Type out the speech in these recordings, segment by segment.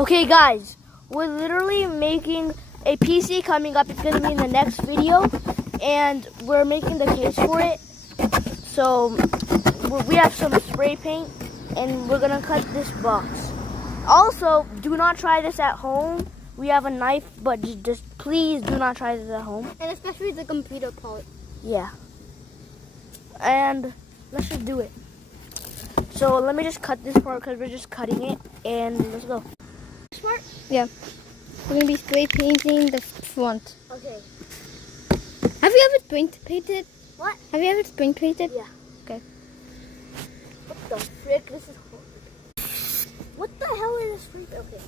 Okay guys, we're literally making a PC coming up. It's going to be in the next video, and we're making the case for it. So we have some spray paint, and we're going to cut this box. Also, do not try this at home. We have a knife, but just please do not try this at home. And especially the computer part. Yeah. And let's just do it. So let me just cut this part because we're just cutting it, and let's go. Smart? Yeah. We're going to be spray painting the front. Okay. Have you ever spray painted? What? Have you ever spray painted? Yeah. Okay. What the frick? This is horrible. What the hell is this frick? Okay.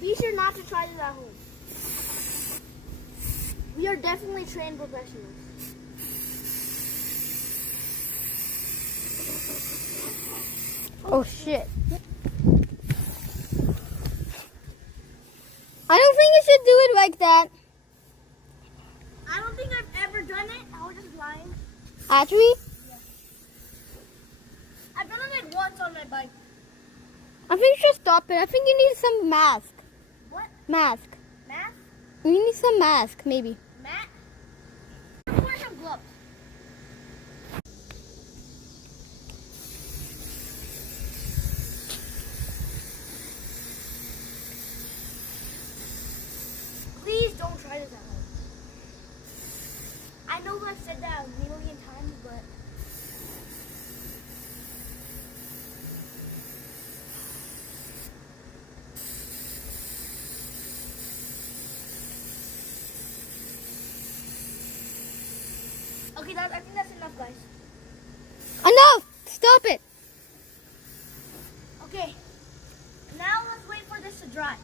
Be sure not to try this at home. We are definitely trained professionals. Oh shit. I don't think you should do it like that. I don't think I've ever done it. I was just lying. Actually? Yeah. I've done it like once on my bike. I think you should stop it. I think you need some mask. What? Mask. Mask? You need some mask, maybe. Matt? Wear some gloves. Please don't try this at home. I know I've said that a million times, but okay, I think that's enough, guys. Enough! Stop it! Okay, now let's wait for this to dry.